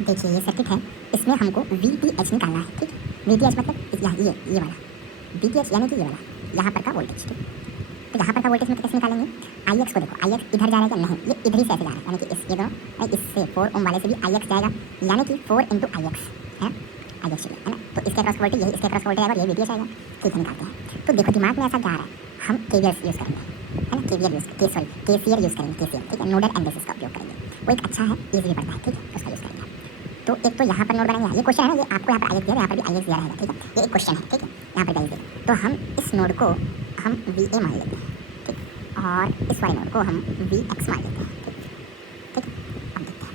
देखिए ये सर्किट है, इसमें हमको VTH निकालना है, ठीक। VTH मतलब ये वाला VTH यानी कि ये वाला यहाँ पर का वोल्टेज, ठीक। तो यहाँ पर का वोल्टेज में कैसे निकालेंगे? IX को देखो, IX इधर जा रहा है क्या? नहीं, ये इधर ही से ऐसे जा रहा है, यानी कि इस ये दोनों इससे 4 ओम वाले से भी IX जाएगा, यानी कि 4 × IX है, IX चाहिए, है ना। तो इसके अक्रॉस वोल्टेज यही, इसके अक्रॉस वोल्टेज आएगा और ये VTH आएगा, ठीक है, निकालते हैं। तो देखो दिमाग में ऐसा क्या आ रहा है, हम KVL यूज़ करेंगे, है ना, KCL यूज़ करेंगे, KCL, ठीक है, नोडल एनालिसिस का उपयोग करेंगे। वो एक अच्छा है, ईजी पड़ता है, ठीक है, उसका यूज़ करेंगे। तो एक तो यहाँ पर नोड बनाएंगे, ये क्वेश्चन है ना, ये आपको यहाँ पर IX दिया है, यहाँ पर भी IX दिया रहेगा, ठीक है, ये एक क्वेश्चन है, ठीक है, यहाँ पर IX दिया। तो हम इस नोड को हम VA मान लेते हैं, ठीक, और इस वाले नोड को हम VX मान लेते हैं, ठीक, ठीक है। अब देखते हैं,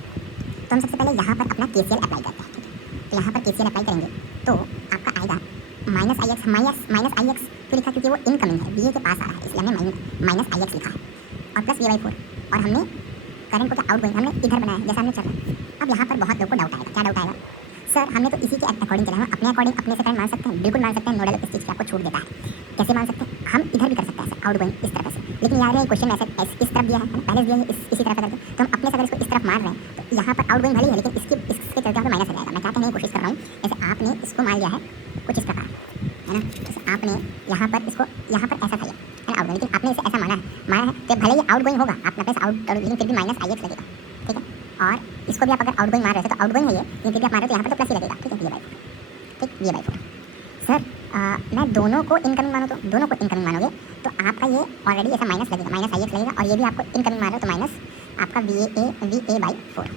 तो हम सबसे पहले यहाँ पर अपना KCL अप्लाई करते हैं, ठीक है। तो यहाँ पर KCL अप्लाई करेंगे तो आपका आएगा -IX, माइनस IX क्यों लिखा? क्योंकि वो इनकमिंग है, VA के पास आ रहा है, इसलिए हमने -IX लिखा है, और प्लस VA/4, और हमने करंट को क्या आउटगोइंग हमने इधर बनाया जैसा हमने चला। अब यहाँ पर बहुत लोग को डाउट आएगा, क्या डाउट आएगा? सर हमने तो इसी के अकॉर्डिंग चला, हम अपने अकॉर्डिंग अपने से करंट मान सकते हैं, बिल्कुल मान सकते हैं, नोडल इस चीज़ की आपको छूट देता है। कैसे मान सकते हैं? हम इधर भी कर सकते हैं ऐसे आउटगोइंग इस तरफ से, लेकिन यार ये क्वेश्चन ऐसे इस तरफ दिया है ना, पहले दिया है इसी तरफ करके, तो हम अपने से अगर इसको इस तरफ मार रहे हैं तो यहाँ पर आउटगोइंग भले ही है, लेकिन इसके चलते यहाँ पर माइनस आ जाएगा। मैं क्या कहने की कोशिश कर रहा हूँ, जैसे आपने इसको मान लिया है कुछ इस प्रकार, है ना, जैसे आपने यहाँ पर इसको यहाँ पर ऐसा था, है ना, आउटगोइंग, लेकिन आपने इसे ऐसा माना है तो भले ही आउटगोइंग होगा, आप अपने से आउट, लेकिन फिर भी -IX लगेगा, ठीक है। और इसको भी आप अगर आउटगोइंग मार रहे थे तो आउटगोइंग है ये, लेकिन फिर भी आप मार रहे हो तो यहाँ पर तो प्लस ही लगेगा, ठीक है, VA/4, ठीक, VA/4। सर मैं दोनों को इनकमिंग मानो, तो दोनों को इनकमिंग मानोगे तो आपका ये ऑलरेडी ऐसा माइनस लगेगा, -IX लगेगा, और ये भी आपको इनकमिंग मान रहे हो तो माइनस आपका VA/4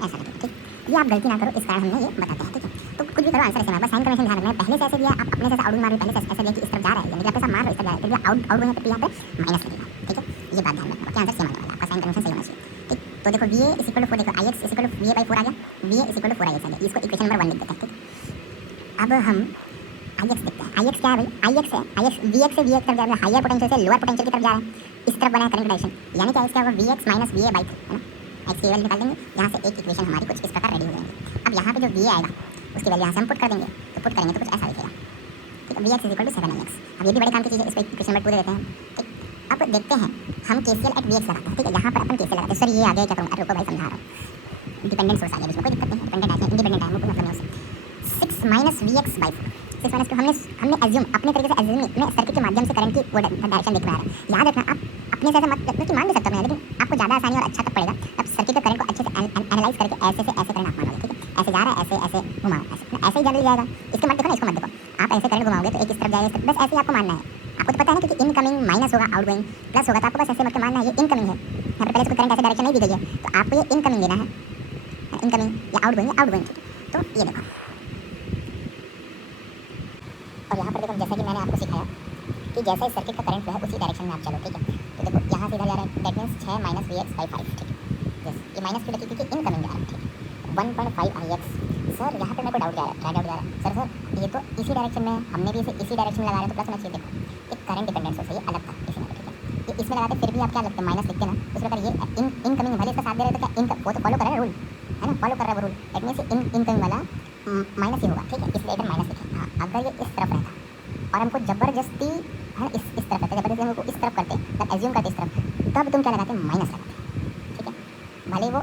ऐसा लगेगा, ठीक। ये आप गलती ना करो, इस कारण हमने ये बताते हैं, ठीक है। तो कुछ भी करो, आंसर ऐसे बस साइन कन्वेंशन ध्यान रखना है, पहले से ऐसे दिया, आप अपने से आउटगोइंग मार रहे हो, पहले से ऐसे दिया कि इस तरफ जा रहा है, यानी कि आप ऐसा मार रहे हो इस तरफ जा रहा है, फिर भी आउटगोइंग है तो यहाँ पे माइनस लगेगा, ठीक है। ये बात ध्यान रखना, आपका आंसर सेम आने वाला है, आपका साइन कन्वेंशन सही होना चाहिए, ठीक। तो देखो VA = 4, देखो IX = VA/4 आ गया, VA = 4IX आ गया, इसको इक्वेशन नंबर 1 लिख देते हैं, ठीक। अब हम IX देखते हैं, IX क्या है भाई? IX है, IX VX से VX तरफ जा रहा है, हायर पोटेंशियल से लोअर पोटेंशियल की तरफ जा रहा है, इस तरफ बना है करंट डायरेक्शन, यानी कि क्या होगा? VX - VA/3, है ना। X की वैल्यू निकाल देंगे, यहाँ से एक इक्वेशन हमारी कुछ इस प्रकार रेडी हो जाएंगे। अब यहाँ पे जो VA आएगा उसकी वैल्यू यहाँ से हम पुट कर देंगे, तो पुट करेंगे तो कुछ ऐसा लिखेगा, ठीक है, VX = 7IX। अब ये भी बड़े काम की चीज़ है, इस पर इक्वेशन नंबर 2 दे देते हैं, ठीक। अब देखते हैं हम KCL @ VX लगाते हैं, ठीक है, यहाँ पर अपन KCL लगाते हैं। सर ये आ गया, क्या करूँगा? रुको भाई समझा रहा हूँ। डिपेंडेंट सोर्स आ गया, इसमें कोई दिक्कत नहीं, डिपेंडेंट है, इंडिपेंडेंट है, मतलब नहीं उससे 6 - VX/4, 6 माइनस हमने एज्यूम अपने तरीके से एज्यूम में सर्किट के माध्यम से करंट की वो डायरेक्शन दिख रहा है। याद रखना, आप अपने से ऐसा मत कि मान भी सकता हूँ, लेकिन आपको ज़्यादा आसानी और अच्छा तब पड़ेगा अब सर्किट के करंट को अच्छे से एनालाइज करके ऐसे से ऐसे करंट आप मानोगे, ठीक है, ऐसे जा रहा है, ऐसे घुमाओ, ऐसे ही जल्दी जाएगा। इसके मत देखो ना, इसको मत देखो, आप ऐसे करंट घुमाओगे तो एक इस तरफ जाएगा, बस ऐसे ही आपको मानना है। आपको तो पता है ना, क्योंकि इनकमिंग माइनस होगा, आउटगोइंग प्लस होगा, तो आपको बस ऐसे मत के मानना है ये इनकमिंग है। यहाँ पर पहले इसको करंट ऐसे डायरेक्शन नहीं दी गई है, तो आपको ये इनकमिंग लेना है, इनकमिंग या आउटगोइंग, ठीक है। तो ये देखो, और यहाँ पर देखो, जैसा कि मैंने आपको सिखाया कि जैसे इस सर्किट का करंट है उसी डायरेक्शन में आप चलो, ठीक है। तो देखो यहाँ से इधर जा रहा है, दैट मीन्स 6 - VX/5, ठीक है। यस, ये माइनस क्यों लगी? क्योंकि इनकमिंग जा रहा है, ठीक है। 1.5IX। सर यहाँ पर मेरे को डाउट जा रहा है, क्या डाउट जा रहा है? सर ये तो इसी डायरेक्शन में है, हमने भी इसे इसी डायरेक्शन में लगा रहे हैं, तो प्लस होना चाहिए। देखो एक करंट डिपेंडेंस सोर्स है, ये अलग था इसी में, ठीक है। ये इसमें लगाते फिर भी आप क्या लगते हैं? माइनस लिखते ना, उस प्रकार ये इनकमिंग भले इसका साथ दे रहे तो क्या वो तो फॉलो कर रहा है रूल, है ना, फॉलो कर रहा है वो रूल, दैट मीन्स इनकमिंग वाला माइनस ही होगा, ठीक है, इसलिए इधर माइनस लिखें। हाँ, अगर ये इस तरफ रहता और हमको ज़बरदस्ती, है ना, इस तरफ रहता, ज़बरदस्ती हमको इस तरफ करते, तब एज्यूम करते इस तरफ, तब तुम क्या लगाते? माइनस लगाते, ठीक है। भले वो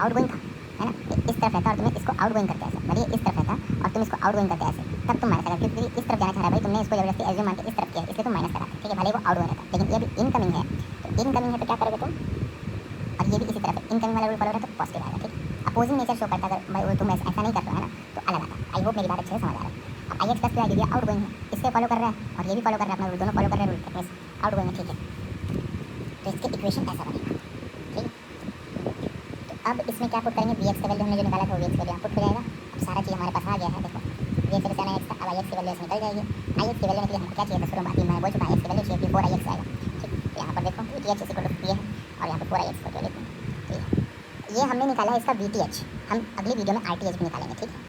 आउटगोइंग था, है ना, इस तरफ रहता और तुम्हें इसको आउटगोइंग करते ऐसे, भले इस तरफ रहता और तुम इसको आउटगोइंग करते ऐसे, तब तुम माइनस लगा, क्योंकि इस तरफ जाना चाह रहा है भाई, तुमने इसको ज़बरदस्ती एज्यूम मान के इस तरफ किया, इसलिए तुम माइनस लगाते, ठीक है, भले वो आउटगोइंग रहता। लेकिन ये भी इनकमिंग है, तो इनकमिंग है तो क्या करोगे तुम? और ये भी इसी तरफ है, इनकमिंग वाला रूल फॉलो रहा है तो पॉजिटिव आएगा, ठीक है। अपोजिंग नेचर शो करता है, अगर भाई तुम ऐसा नहीं करते हो, है ना, तो अलग आता है। आई होप मेरी बात अच्छे से समझ आ रहा है। अब IX प्लस आगे आउटगोइंग है, इससे फॉलो कर रहा है और ये भी फॉलो कर रहा है, अपना रूल दोनों फॉलो कर रहे हैं, रूल मींस आउटगोइंग है, ठीक है। तो इसके इक्वेशन ऐसा बनेगा, ठीक है। तो अब इसमें क्या पुट करेंगे? VX की वैल्यू हमने जो निकाला था वो VX की वैल्यू यहाँ पुट हो जाएगा। अब सारा चीज़ हमारे पास आ गया है, देखो VX से 7IX था, अब IX की वैल्यू निकल जाएगी। IX की वैल्यू निकली, हमको क्या चाहिए था? शुरू में मैं बोल चुका IX की वैल्यू चाहिए 4IX आएगा, ठीक। तो यहाँ पर देखो VTH = ये है और यहाँ पर 4IX को जो लिखूँ, ठीक है। ये हमने निकाला है इसका VTH, हम अगली वीडियो में RTH भी निकालेंगे, ठीक है।